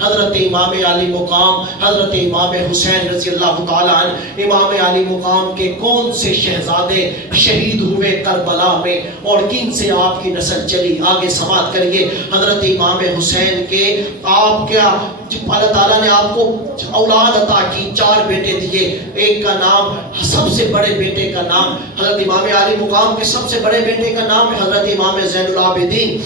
حضرت امام علی مقام حضرت امام حسین رضی اللہ تعالیٰ عنہ، امام علی مقام کے کون سے شہزادے شہید ہوئے کربلا میں اور کن سے آپ کی نسل چلی؟ آگے سماعت کریے۔ حضرت امام حسین کے آپ کیا اللہ تعالیٰ نے آپ کو اولاد عطا کی، 4 بیٹے دیے۔ ایک کا نام، سب سے بڑے بیٹے کا نام حضرت امام علی مقام کے سب سے بڑے بیٹے کا نام ہے حضرت امام زین العابدین،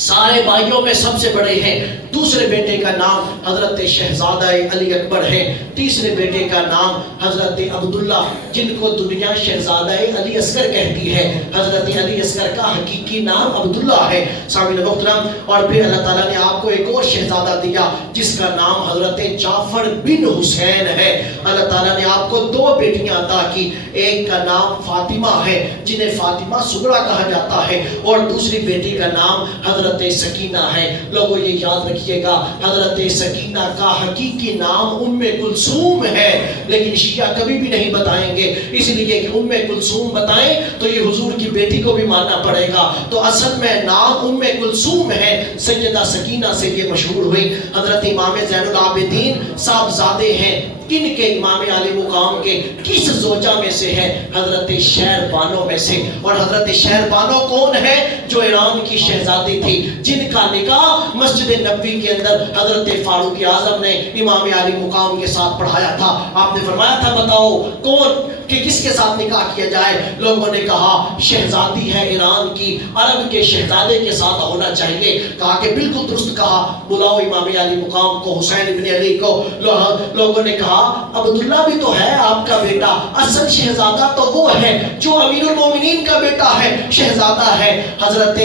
سارے بھائیوں میں سب سے بڑے ہیں۔ دوسرے بیٹے کا نام حضرت شہزادہ علی اکبر ہے۔ تیسرے بیٹے کا نام حضرت عبداللہ، جن کو دنیا شہزادہ علی اصغر کہتی ہے۔ حضرت علی اصغر کا حقیقی نام عبداللہ ہے۔ سامعین محترم، اور پھر اللہ تعالیٰ نے آپ کو ایک اور شہزادہ دیا جس کا نام حضرت جعفر بن حسین ہے۔ اللہ تعالیٰ نے آپ کو 2 بیٹیاں عطا کی، ایک کا نام فاطمہ ہے جنہیں فاطمہ صغریٰ کہا جاتا ہے، اور دوسری بیٹی کا نام حضرت سکینہ ہے۔ لوگوں یہ یاد رکھیے گا، حضرت سکینہ کا حقیقی نام ام کلثوم ہے، لیکن شیعہ کبھی بھی نہیں بتائیں گے، اس لیے کہ ام کلثوم بتائیں تو یہ حضور کی بیٹی کو بھی ماننا پڑے گا۔ تو اصل میں نام ام کلثوم ہے، سیدہ سکینہ سے یہ مشہور ہوئی۔ حضرت امام زین العابدین صاحبزادے ہیں کن کے؟ امام علی مقام کے کس زوجہ میں سے ہے؟ حضرت شہر بانو میں سے۔ اور حضرت شہر بانو کون ہے؟ جو ایران کی شہزادی تھی، جن کا نکاح مسجد نبوی کے اندر حضرت فاروق اعظم نے امام علی مقام کے ساتھ پڑھایا تھا۔ آپ نے فرمایا تھا بتاؤ کون کہ کس کے ساتھ نکاح کیا جائے؟ لوگوں نے کہا شہزادی ہے ایران کی، عرب کے شہزادے کے ساتھ ہونا چاہیے۔ کہا کہ بالکل درست کہا، بلاؤ امام علی مقام کو، حسین ابن علی کو۔ لوگوں نے کہا عبداللہ بھی تو ہے آپ کا بیٹا، اصل شہزادہ تو وہ ہے جو امیر المومنین کا بیٹا ہے، شہزادہ ہے۔ حضرت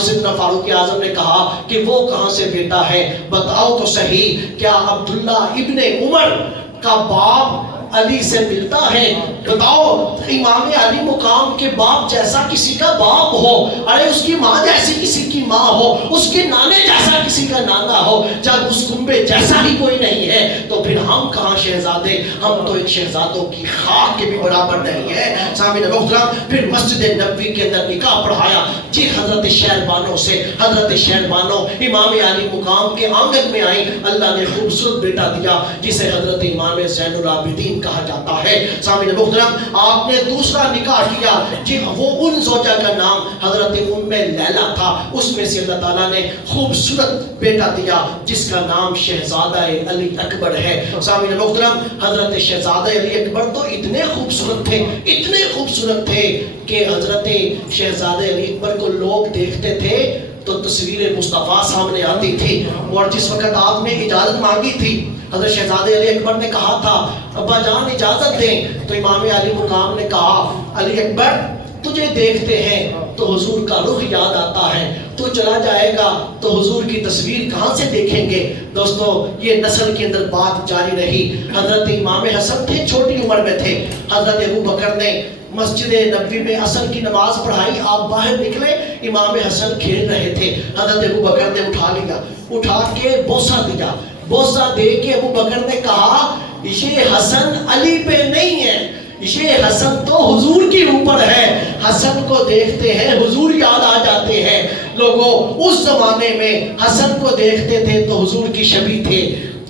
سیدنا فاروق اعظم نے کہا کہ وہ کہاں سے بیٹا ہے؟ بتاؤ تو صحیح، کیا عبداللہ ابن عمر کا باپ علی سے ملتا ہے؟ بتاؤ، امام علی مقام کے باپ جیسا کسی کا باپ ہو، ارے اس کی ماں جیسی کسی کی ماں ہو، اس کے نانے جیسا کسی کا نانا ہو، جب اس کنبے جیسا ہی کوئی نہیں ہے تو پھر ہم کہاں شہزادے؟ ہم تو ان شہزادوں کی خاک کے بھی برابر نہیں ہے۔ سامعین محترم، پھر مسجد نبوی کے اندر نکاح پڑھایا جی حضرت شہر بانو سے۔ حضرت شہر بانو امام علی مقام کے آنگن میں آئی، اللہ نے خوبصورت بیٹا دیا جسے حضرت امام زین العابدین کہا جاتا ہے۔ سامعین محترم، آپ نے دوسرا نکاح کیا جی، وہ ان زوجہ کا نام حضرت ام لیلہ تھا، اس میں سے اللہ تعالیٰ نے خوبصورت بیٹا دیا جس کا نام شہزادہ علی اکبر ہے۔ سامعین محترم، حضرت شہزادہ علی اکبر تو اتنے خوبصورت تھے، اتنے خوبصورت تھے کہ حضرت شہزادہ علی اکبر کو لوگ دیکھتے تھے تو تصویر مصطفیٰ سامنے آتی تھی، اور جس وقت آپ نے اجازت مانگی تھی، حضرت شہزادہ علی اکبر نے کہا تھا ابا جان اجازت دیں، تو امام علی مقام نے کہا علی اکبر تجھے دیکھتے ہیں تو حضور کا رخ یاد آتا ہے، تو چلا جائے گا تو حضور کی تصویر کہاں سے دیکھیں گے؟ دوستو، یہ نسل کے اندر بات جاری رہی۔ حضرت امام حسن تھے، چھوٹی عمر میں تھے، حضرت ابو بکر نے مسجد نبوی میں عصر کی نماز پڑھائی، آپ باہر نکلے، امام حسن کھیل رہے تھے، حضرت ابو بکر نے اٹھا لیا، اٹھا کے بوسہ دیا، بوسہ دے کے ابو بکر نے کہا یہ حسن علی پہ نہیں ہے، یہ حسن تو حضور کے اوپر ہے، حسن کو دیکھتے ہیں حضور یاد آ جاتے ہیں۔ لوگوں اس زمانے میں حسن کو دیکھتے تھے تو حضور کی شبیہ تھے،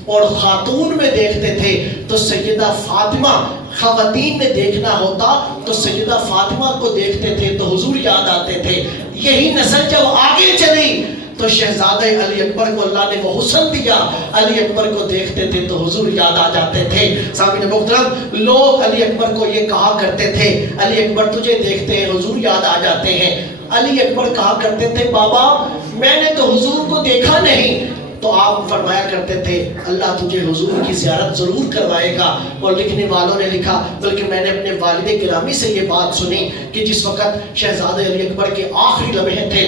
اور خاتون میں دیکھتے تھے تو سیدہ فاطمہ، خواتین نے دیکھنا ہوتا تو سیدہ فاطمہ کو دیکھتے تھے تو حضور یاد آتے تھے۔ یہی نسل جب آگے چلی تو شہزادہ علی اکبر کو اللہ نے وہ حسن دیا، علی اکبر کو دیکھتے تھے تو حضور یاد آ جاتے تھے۔ سامعین محترم، لوگ علی اکبر کو یہ کہا کرتے تھے علی اکبر تجھے دیکھتے ہیں حضور یاد آ جاتے ہیں۔ علی اکبر کہا کرتے تھے بابا میں نے تو حضور کو دیکھا نہیں، تو آپ فرمایا کرتے تھے اللہ تجھے حضور کی زیارت ضرور کروائے گا۔ اور لکھنے والوں نے لکھا، بلکہ میں نے اپنے والد گرامی سے یہ بات سنی کہ جس وقت شہزادہ علی اکبر کے آخری لمحے تھے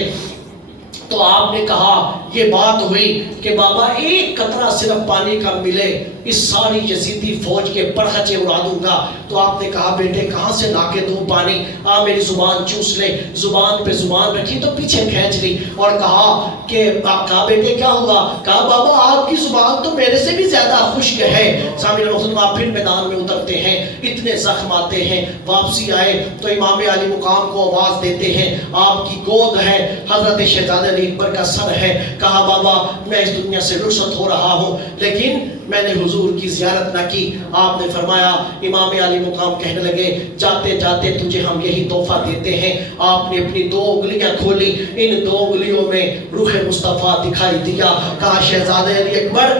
تو آپ نے کہا یہ بات ہوئی کہ بابا ایک قطرہ صرف پانی کا ملے اس ساری یزیدی فوج کے پرخچے اڑا دوں گا۔ تو آپ نے کہا بیٹے کہاں سے لا کے دوں پانی؟ میری زبان چوس لے۔ زبان پہ زبان رکھی تو پیچھے کھینچ لی اور کہا کہ کہا بیٹے کیا ہوا؟ کہا بابا آپ کی زبان تو میرے سے بھی زیادہ خشک ہے۔ سامعین محترم، آپ پھر میدان میں اترتے ہیں، اتنے زخم آتے ہیں، واپسی آئے تو امام علی مقام کو آواز دیتے ہیں، آپ کی گود ہے، حضرت شہزادہ علی اکبر کا سر ہے۔ کہا بابا میں اس دنیا سے رخصت ہو رہا ہوں، لیکن میں نے حضور کی زیارت نہ کی۔ آپ نے فرمایا، امام علی مقام کہنے لگے جاتے جاتے تجھے ہم یہی تحفہ دیتے ہیں۔ آپ نے اپنی 2 انگلیاں کھولی، ان 2 انگلیوں میں روح مصطفیٰ دکھائی دیا۔ کہا شہزادہ علی اکبر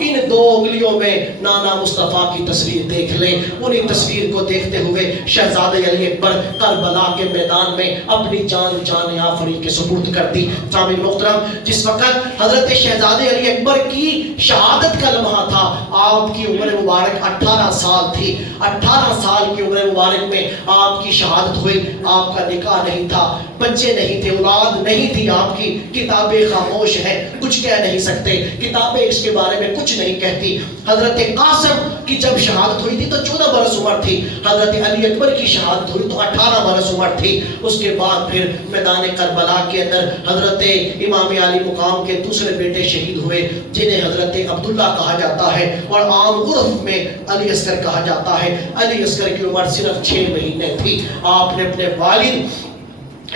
ان 2 انگلیوں میں نانا مصطفیٰ کی تصویر دیکھ لیں۔ انہی تصویر کو دیکھتے ہوئے شہزادہ علی اکبر کربلا کے میدان میں اپنی جان آفری کے سپرد کر دی۔ سامعین محترم، جس وقت حضرت شہزادہ علی اکبر کی شہادت کا لمحہ تھا، آپ کی عمر مبارک 18 سال تھی۔ 18 سال کی عمر مبارک میں آپ کی شہادت ہوئی۔ آپ کا نکاح نہیں تھا، بچے نہیں تھے، اولاد نہیں تھی آپ کی۔ کتابیں خاموش ہیں، کچھ کہہ نہیں سکتے، کتابیں اس کے بارے میں کچھ نہیں کہتی۔ حضرت قاسم کی جب شہادت ہوئی تھی تو 14 برس عمر تھی، حضرت علی اکبر کی شہادت ہوئی تو 18 برس عمر تھی۔ اس کے بعد پھر میدان کربلا کے اندر حضرت امام علی مقام کے دوسرے بیٹے شہید ہوئے، جنہیں حضرت عبداللہ کہا جاتا ہے اور عام عرف میں علی اصغر کہا جاتا ہے۔ علی اصغر کی عمر صرف 6 مہینے تھی۔ آپ نے اپنے والد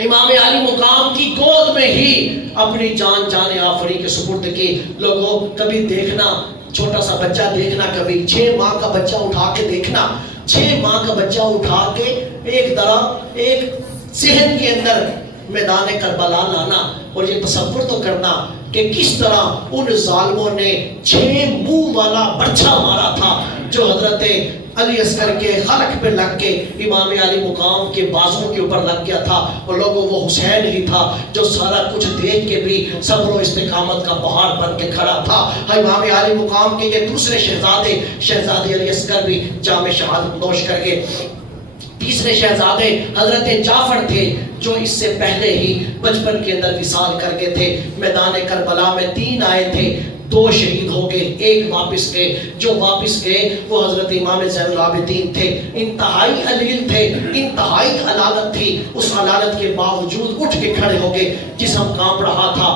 امام علی مقام کی گود میں ہی اپنی جان آفری کے سپرد کی۔ لوگوں کبھی دیکھنا، چھوٹا سا بچہ دیکھنا، کبھی 6 ماہ کا بچہ اٹھا کے دیکھنا، 6 ماہ کا بچہ اٹھا کے ایک صحن کے اندر میدان کربلا لانا اور یہ تصور تو کرنا کہ کس طرح ان ظالموں نے 6 منہ والا برچھا مارا تھا جو حضرت علی اصغر کے خلق پہ لگ کے امام علی مقام کے بازوں کے اوپر لگ گیا تھا۔ اور لوگوں وہ حسین ہی تھا جو سارا کچھ دیکھ کے بھی صبر و استقامت کا پہاڑ بن کے کھڑا تھا۔ امام علی مقام کے یہ دوسرے شہزادے علی اصغر بھی جام شہادت نوش کر گئے۔ تیسرے شہزادے حضرت جعفر تھے جو اس سے پہلے ہی بچپن کے اندر وصال کر گئے تھے۔ میدان کربلا میں 3 آئے تھے، 2 شہید ہو گئے، 1 واپس گئے۔ جو واپس گئے وہ حضرت امام زین العابدین تھے۔ انتہائی علیل تھے، انتہائی حلالت تھی، اس حلالت کے باوجود اٹھ کے کھڑے ہو گئے، جسم کانپ رہا تھا۔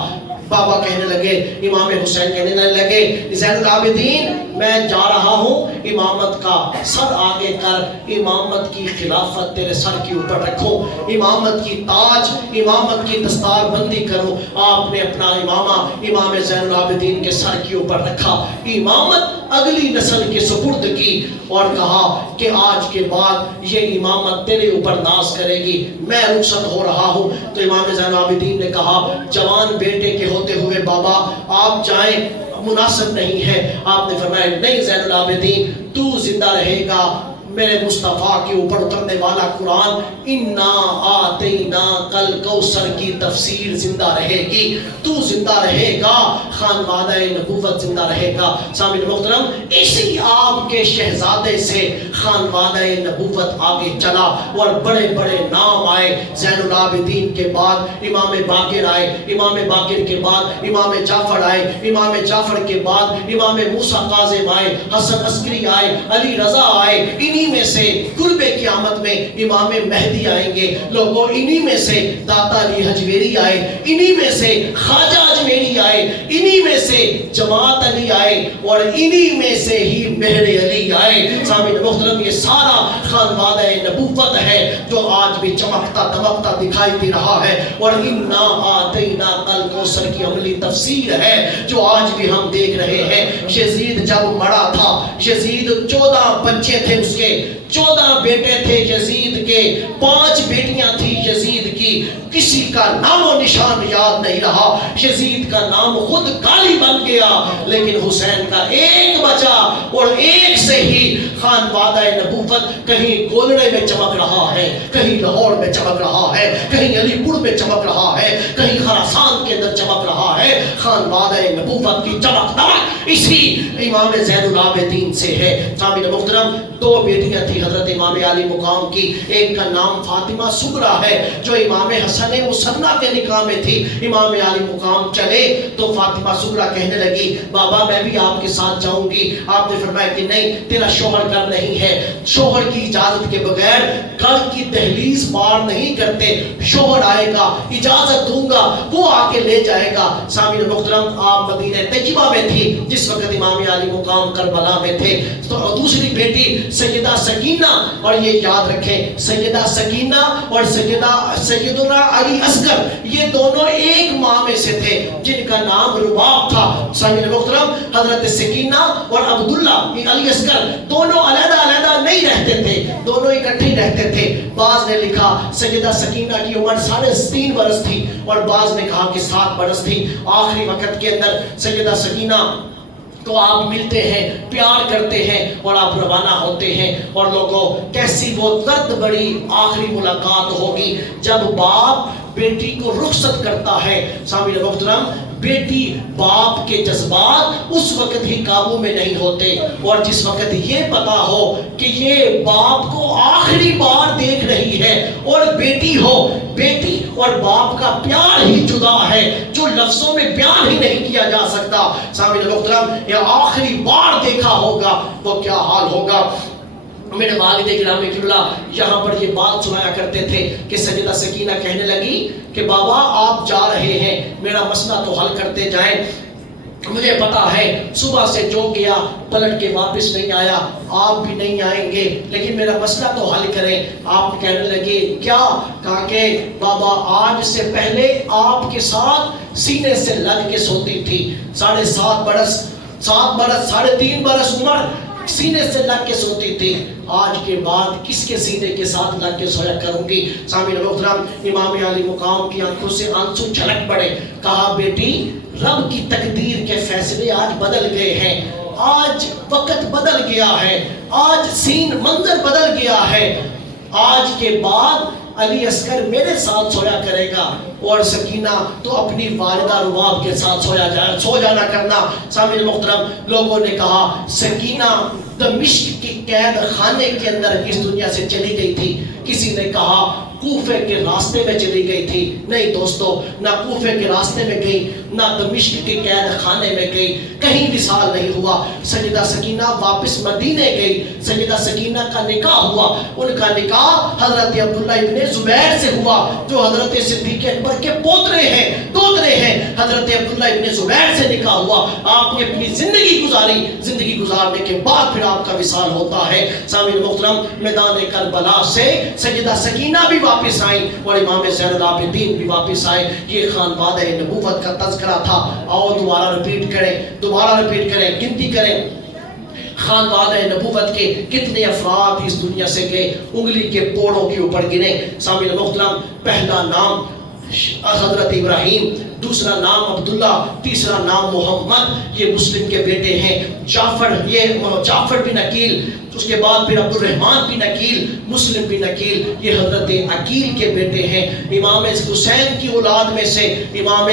بابا کہنے لگے، امام حسین کہنے لگے، زین العابدین میں جا رہا ہوں، امامت کا سر آگے کر، امامت کی خلافت تیرے سر کے اوپر رکھو، امامت کی تاج، امامت کی دستار بندی کرو۔ آپ نے اپنا امامہ امام زین العابدین کے سر کے اوپر رکھا، امامت اگلی نسل کے سپرد کی اور کہا کہ آج کے بعد یہ امامت تیرے اوپر ناز کرے گی، میں رخصت ہو رہا ہوں۔ تو امام زین العابدین نے کہا، جوان بیٹے کے ہوتے ہوئے بابا آپ جائیں، مناسب نہیں ہے۔ آپ نے فرمایا، نہیں زین العابدین تو زندہ رہے گا، میرے مصطفیٰ کے اوپر اترنے والا قرآن انا آتینا کل کوثر کی تفسیر زندہ رہے گی، تو زندہ رہے گا، خانوادہ نبوت زندہ رہے گا۔ سامعین محترم، اسی آپ کے شہزادے سے خانوادہ نبوت آگے چلا اور بڑے بڑے نام آئے۔ زین العابدین کے بعد امام باقر آئے، امام باقر کے بعد امام جعفر آئے، امام جعفر کے بعد امام موسیٰ کاظم آئے، حسن عسکری آئے، علی رضا آئے۔ انہی میں سے قرب قیامت میں امام مہدی آئیں گے۔ لوگوں انہی میں سے داتا علی حجویری آئے، انہی میں سے خواجہ اجمیری آئے، انہی میں سے جماعت علی آئے اور انہی میں سے ہی مہر علی آئے۔ سامعین محترم، یہ سارا خانوادہ نبوت ہے جو آج بھی چمکتا دمکتا دکھائی دے رہا ہے، اور انا آتینا کل کوثر کی عملی تفسیر ہے جو آج بھی ہم دیکھ رہے ہیں۔ یزید جب مڑا تھا، یزید 14 بچے تھے، اس کے 14 بیٹے تھے یزید کے، 5 بیٹیاں تھی یزید کی، کسی کا نام و نشان یاد نہیں رہا۔ یزید کا نام خود کالی بن گیا، لیکن حسین کا ایک بچا اور ایک سے ہی خانوادہ نبوت کہیں گولڑے میں چمک رہا ہے، کہیں لاہور میں چمک رہا ہے، کہیں علی پور میں چمک رہا ہے، کہیں خراسان کے اندر چمک رہا ہے۔ خانوادہ نبوت کی چمک دمک اسی امام زین العابدین سے ہے۔ سامعین محترم، دو بیٹیاں تھی حضرت امام علی مقام کی، ایک کا نام فاطمہ صغریٰ ہے جو امام حسن مصنع کے نکاح میں تھی۔ امام علی مقام چلے تو فاطمہ صغریٰ کہنے لگی بابا میں بھی آپ کے ساتھ جاؤں گی۔ آپ نے فرمایا کہ نہیں، تیرا شوہر گھر نہیں ہے، شوہر کی اجازت کے بغیر گھر کی دہلیز پار نہیں کرتے، شوہر آئے گا اجازت دوں گا وہ آ کے لے جائے گا۔ سامعین محترم، آپ مدینہ طیبہ میں تھی جس وقت امام علی مقام کربلا میں تھے۔ تو دوسری بیٹی سیدہ سکینہ، اور یہ یاد رکھیں سیدہ سکینہ اور سیدنا علی اصغر یہ دونوں ایک ماں میں سے تھے جن کا نام رباب تھا۔ سامعین محترم، حضرت سکینہ اور عبداللہ علی اصغر دونوں علیحدہ علیحدہ نہیں رہتے تھے، دونوں اکٹھے رہتے تھے۔ بعض نے لکھا سیدہ سکینہ کی عمر 3.5 برس تھی اور بعض نے کہا کہ 7 برس تھی۔ آخری وقت کے اندر سیدہ سکینہ تو آپ ملتے ہیں، پیار کرتے ہیں اور آپ روانہ ہوتے ہیں، اور لوگوں کیسی وہ درد بڑی آخری ملاقات ہوگی جب باپ بیٹی کو رخصت کرتا ہے۔ سامعین محترم، بیٹی باپ کے جذبات اس وقت ہی قابو میں نہیں ہوتے، اور جس وقت یہ پتا ہو کہ یہ باپ کو آخری بار دیکھ رہی ہے اور بیٹی ہو، بیٹی اور باپ کا پیار ہی جدا ہے جو لفظوں میں بیان ہی نہیں کیا جا سکتا۔ سامعین محترم، یہ آخری بار دیکھا ہوگا وہ کیا حال ہوگا۔ میرے والد گرامی قبلہ یہاں پر یہ بات سنایا کرتے تھے کہ سیدہ سکینہ کہنے لگی کہ بابا آپ جا رہے ہیں، میرا مسئلہ تو حل کرتے جائیں، مجھے پتا ہے صبح سے جو گیا پلٹ کے واپس نہیں آیا، آپ بھی نہیں آئیں گے، لیکن میرا مسئلہ تو حل کریں۔ آپ کہنے لگے کیا؟ کہا کہ بابا آج سے پہلے آپ کے ساتھ سینے سے لگ کے سوتی تھی، 7.5 برس 3.5 برس عمر سینے سے لگ کے سوتی تھی، آج کے بعد کس کے سینے کے ساتھ لگ کے سویا کروں گی۔ سامعین محترم، امام علی مقام کی آنکھوں سے آنسو چھلک پڑے۔ کہا بیٹی رب کی تقدیر کے فیصلے آج بدل گئے ہیں، آج وقت بدل گیا ہے، آج سین منظر بدل گیا ہے، آج کے بعد علی اصغر میرے ساتھ سویا کرے گا اور سکینہ تو اپنی والدہ رباب کے ساتھ سو جانا کرنا۔ سامعین محترم، لوگوں نے کہا سکینہ دمشق کی قید خانے کے اندر اس دنیا سے چلی گئی تھی، کسی نے کہا کوفے کے راستے میں چلی گئی تھی۔ نہیں دوستو، نہ کوفے کے راستے میں گئی، نہ دمشق کے قید خانے میں گئی، کہیں وصال نہیں ہوا۔ سیدہ سکینہ واپس مدینے گئی، سیدہ سکینہ کا نکاح ہوا، ان کا نکاح حضرت عبداللہ ابن زبیر سے ہوا جو حضرت صدیق اکبر کے دوترے ہیں۔ حضرت عبداللہ ابن زبیر سے نکاح ہوا، آپ نے اپنی زندگی گزاری، زندگی گزارنے کے بعد پھر آپ کا وصال ہوتا ہے۔ سامعین محترم، میدان کربلا سے سیدہ سکینہ بھی واپس آئیں اور امام زین العابدین بھی واپس آئے۔ یہ خاندان نبوت کا تذکرہ تھا۔ آؤ دوبارہ ریپیٹ کریں، گنتی کریں، خاندان نبوت کے کتنے افراد اس دنیا سے گئے، انگلی کے پوڑوں کے اوپر گنے۔ سامعین محترم، پہلا نام حضرت ابراہیم، دوسرا نام عبداللہ، تیسرا نام محمد، یہ مسلم کے بیٹے ہیں۔ جعفر بن عقیل، اس کے بعد پھر عبد الرحمن بن عقیل، مسلم بن عقیل، یہ حضرت عقیل کے بیٹے ہیں۔ امام حسین کی اولاد میں سے امام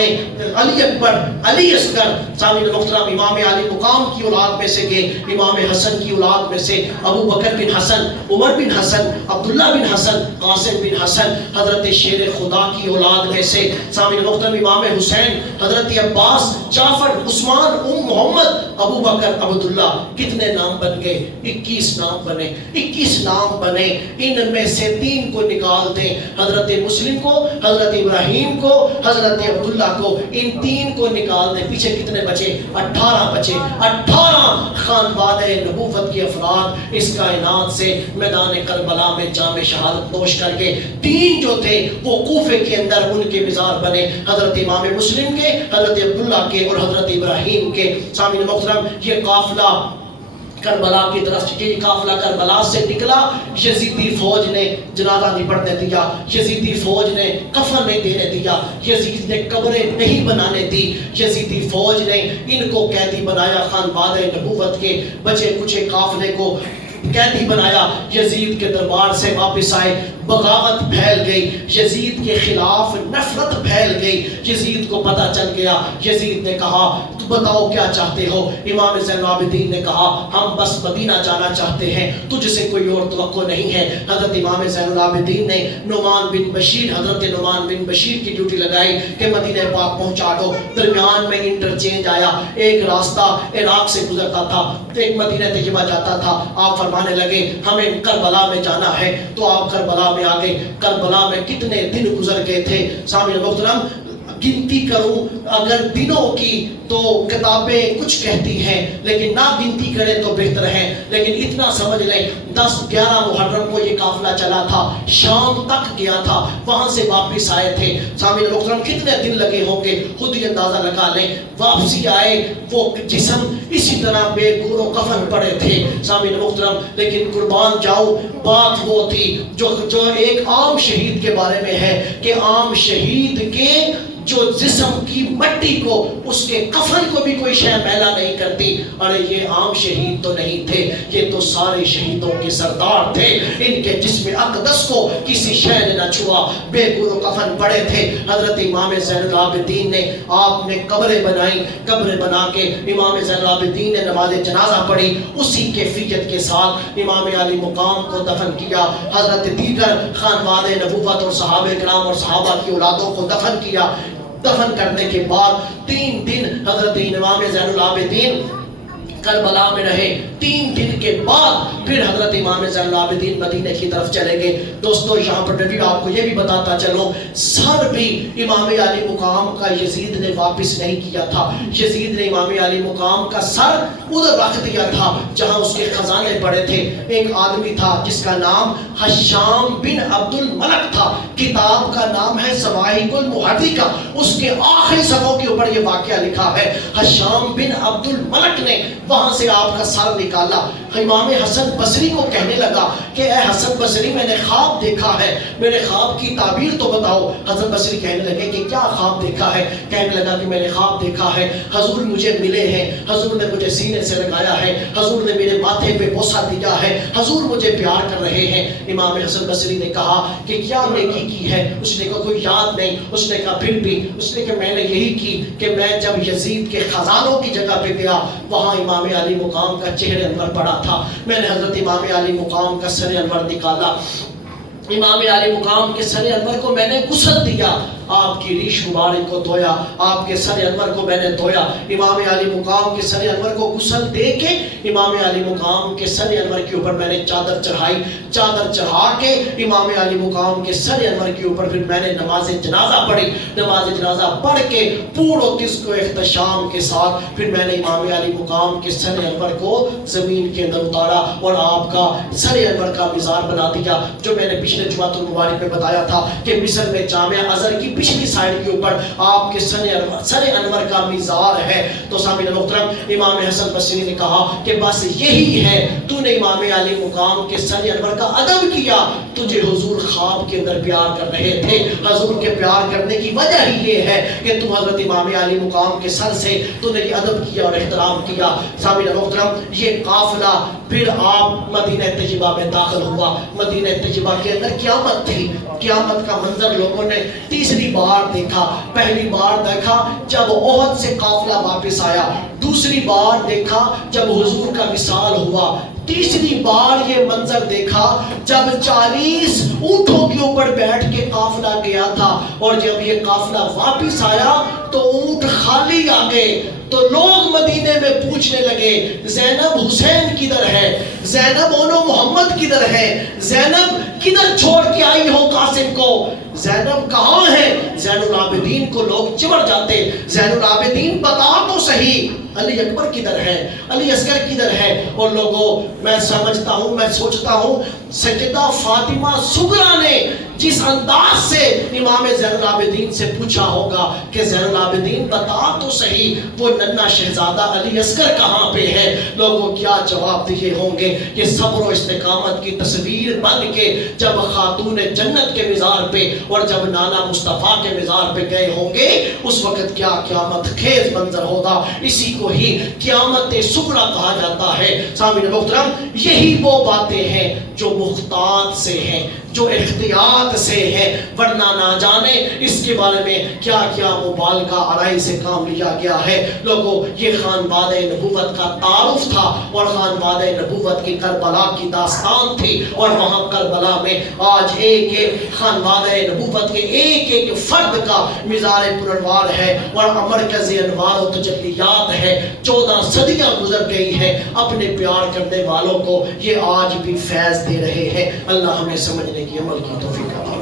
علی اکبر، علی اصغر، سامعین محترم، امام علی مقام کی اولاد میں سے گئے، امام حسن کی اولاد میں سے ابو بکر بن حسن، عمر بن حسن، عبداللہ بن حسن، قاسم بن حسن، حضرت شیر خدا کی اولاد میں سے سامعین محترم، امام حسین، حضرت عباس، جعفر، عثمان، محمد، ابو بکر، عبداللہ، کتنے نام بن گئے؟ 21 نام بنے۔ ان میں سے 3 کو نکال دیں، حضرت مسلم کو، حضرت ابراہیم کو، حضرت عبداللہ کو، ان 3 کو نکال دیں، پیچھے کتنے بچے؟ 18 بچے۔ 18 خاندان نبوت کے افراد اس کائنات سے میدان کربلا میں جام شہادت نوش کر کے 3 جو تھے وہ کوفے کے اندر ان کے مزار بنے، حضرت امام مسلم کے، حضرت عبداللہ کے اور حضرت ابراہیم کے۔ سامعین محترم، یہ قافلہ کربلا کی طرف، یہ قافلہ کربلا سے نکلا، یزیدی فوج نے جنازہ نہیں پڑھنے دیا، یزیدی فوج نے کفن نہیں دینے دیا، یزید نے قبریں نہیں بنانے دی، یزیدی فوج نے ان کو قیدی بنایا، خاندان نبوت کے بچے کچے قافلے کو قیدی بنایا، یزید کے دربار سے واپس آئے، بغاوت پھیل گئی، یزید کے خلاف نفرت پھیل گئی، یزید کو پتہ چل گیا، یزید نے کہا تو بتاؤ کیا چاہتے ہو؟ امام زین العابدین نے کہا ہم بس مدینہ جانا چاہتے ہیں، تجھ سے کوئی اور توقع نہیں ہے۔ حضرت امام زین العابدین نے نعمان بن بشیر، حضرت نعمان بن بشیر کی ڈیوٹی لگائی کہ مدینہ پاک پہنچا دو۔ درمیان میں انٹرچینج آیا، ایک راستہ عراق سے گزرتا تھا، ایک مدینہ طیبہ جاتا تھا۔ آپ فرمانے لگے ہمیں کربلا میں جانا ہے، تو آپ کربلا میں آ گئے۔ کربلا میں کتنے دن گزر گئے تھے سامعین محترم، گنتی کروں اگر دنوں کی تو کتابیں کچھ کہتی ہیں، لیکن نہ گنتی کریں تو بہتر ہے۔ لیکن اتنا سمجھ لیں 10-11 محرم کو یہ قافلہ چلا تھا، شام تک گیا تھا، وہاں سے واپس آئے تھے۔ سامعین محترم کتنے دن لگے ہوں گے خود ہی اندازہ لگا لیں۔ واپسی آئے، وہ جسم اسی طرح بے گور و کفن پڑے تھے سامعین محترم۔ لیکن قربان جاؤ، بات وہ تھی جو ایک عام شہید کے بارے میں ہے کہ عام شہید کے جو جسم کی مٹی کو، اس کے کفن کو بھی کوئی شے میلا نہیں کرتی۔ ارے یہ عام شہید تو نہیں تھے، یہ تو سارے شہیدوں کے سردار تھے، ان کے جسم اقدس کو کسی شے نے نہ چھوا، بے گور و کفن پڑے تھے۔ حضرت امام زین العابدین نے، آپ نے قبریں بنائیں، قبریں بنا کے امام زین العابدین نے نماز جنازہ پڑھی، اسی کیفیت کے ساتھ امام علی مقام کو دفن کیا۔ حضرت دیگر خانواد نبوت اور صحابہ کرام اور صحابہ کی اولادوں کو دفن کیا۔ دفن کرنے کے بعد 3 دن حضرت امام زین العابدین کربلا میں رہے۔ 3 دن کے بعد پھر حضرت امام زین العابدین مدینہ کی طرف چلے گئے۔ دوستو یہاں پر میں بھی آپ کو یہ بھی بتاتا چلوں، سر بھی امام علی مقام کا یزید نے واپس نہیں کیا تھا۔ یزید نے امام علی مقام کا سر ادھر رکھ دیا تھا جہاں اس کے خزانے پڑے تھے۔ ایک آدمی تھا جس کا نام حشام بن عبد الملک تھا، کتاب کا نام ہے صواعق المحرقہ، اس کے آخری صفحوں کے اوپر یہ واقعہ لکھا ہے۔ حشام بن عبد الملک نے وہاں سے آپ کا سر نکالا۔ امام حسن بصری کو کہنے لگا کہ اے حسن بصری، میں نے خواب دیکھا ہے، میرے خواب کی تعبیر تو بتاؤ۔ حسن بصری کہنے لگے کہ کیا خواب دیکھا ہے؟ کہنے لگا کہ میں نے خواب دیکھا ہے حضور مجھے ملے ہیں، حضور نے مجھے سینے سے لگایا ہے، حضور نے میرے ماتھے پہ بوسہ دیا ہے، حضور مجھے پیار کر رہے ہیں۔ امام حسن بصری نے کہا کہ کیا نیکی کی ہے؟ اس نے کہا کوئی یاد نہیں۔ اس نے کہا پھر بھی؟ اس نے کہا میں نے یہی کی کہ میں جب یزید کے خزانوں کی جگہ پہ گیا، وہاں امام علی مقام کا چہرے انور پڑا تھا، میں نے حضرت امام علی مقام کا سر انور نکالا، امام علی مقام کے سر انور کو میں نے غسل دیا، آپ کی ریش مبارک کو دھویا، آپ کے سر انور کو میں نے دھویا۔ امام علی مقام کے سر انور کو غسل دے کے امام علی مقام کے سر انور کے اوپر میں نے چادر چڑھائی، چادر چڑھا کے امام علی مقام کے سر انور کے اوپر پھر میں نے نماز جنازہ پڑھی۔ نماز جنازہ پڑھ کے پورو تس کو احتشام کے ساتھ پھر میں نے امام علی مقام کے سر انور کو زمین کے اندر اتارا اور آپ کا سر انور کا مزار بنا دیا، جو میں نے پچھلے جمعۃ المبارک میں بتایا تھا کہ مصر میں جامعہ ازہر کی پچھلی سائڈ کے اوپر آپ کے سر انور کا مزار ہے۔ تو سامعین محترم، امام حسن بصری نے کہا کہ بس یہی ہے، تو نے امام علی مقام کے سر انور کا ادب کیا، تجھے حضور خواب کے اندر پیار کر رہے تھے۔ حضور کے پیار کرنے کی وجہ ہی یہ ہے کہ تم حضرت امام علی مقام کے سر سے تو نے یہ ادب کیا اور احترام کیا۔ سامعین محترم، یہ قافلہ پھر آپ مدینہ طیبہ میں داخل ہوا۔ مدینہ طیبہ کے اندر قیامت تھی، قیامت کا منظر لوگوں نے تیسری بار دیکھا۔ پہلی بار دیکھا جب احد سے قافلہ واپس آیا، دوسری بار دیکھا جب حضور کا وصال ہوا، تیسری بار یہ منظر دیکھا جب 40 اونٹوں کے اوپر بیٹھ کے قافلہ گیا تھا، اور جب یہ قافلہ واپس آیا تو اونٹ خالی آ گئے۔ تو لوگ مدینے میں پوچھنے لگے زینب حسین کدھر ہے، زینب اونو محمد کدھر ہے، زینب کدھر چھوڑ کے آئی ہو قاسم کو، زینب کہاں ہے؟ زین العابدین کو لوگ چمڑ جاتے، زین العابدین بتا تو صحیح، علی اکبر کدھر ہے، علی اصغر کدھر ہے؟ اور لوگوں، میں سمجھتا ہوں، میں سوچتا ہوں سیدہ فاطمہ صغریٰ نے جس انداز سے امام زین العابدین سے پوچھا ہوگا کہ زین العابدین بتا تو صحیح وہ ننھا شہزادہ علی اصغر کہاں پہ ہے، لوگوں کیا جواب دیے ہوں گے؟ یہ صبر و استقامت کی تصویر بن کے جب خاتون جنت کے مزار پہ اور جب نانا مصطفیٰ کے مزار پہ گئے ہوں گے، اس وقت کیا قیامت خیز منظر ہوگا۔ اسی کو ہی قیامت صغریٰ کہا جاتا ہے۔ سامعین محترم، یہی وہ باتیں ہیں جو محتاط سے ہیں، جو احتیاط سے ہے، ورنہ نہ جانے اس کے بارے میں کیا کیا مبالغہ آرائی سے کام لیا گیا ہے۔ لوگوں، یہ خانوادہ نبوت کا تعارف تھا اور خانوادہ نبوت کی کربلا کی داستان تھی، اور وہاں کربلا میں آج ایک ایک خانوادہ نبوت کے ایک ایک فرد کا مزار پرانوار ہے اور مرکز انوار و تجلیات ہے۔ 14 صدیاں گزر گئی ہے، اپنے پیار کرنے والوں کو یہ آج بھی فیض دے رہے ہیں۔ اللہ ہمیں سمجھنے کی عمل کی توفیق عطا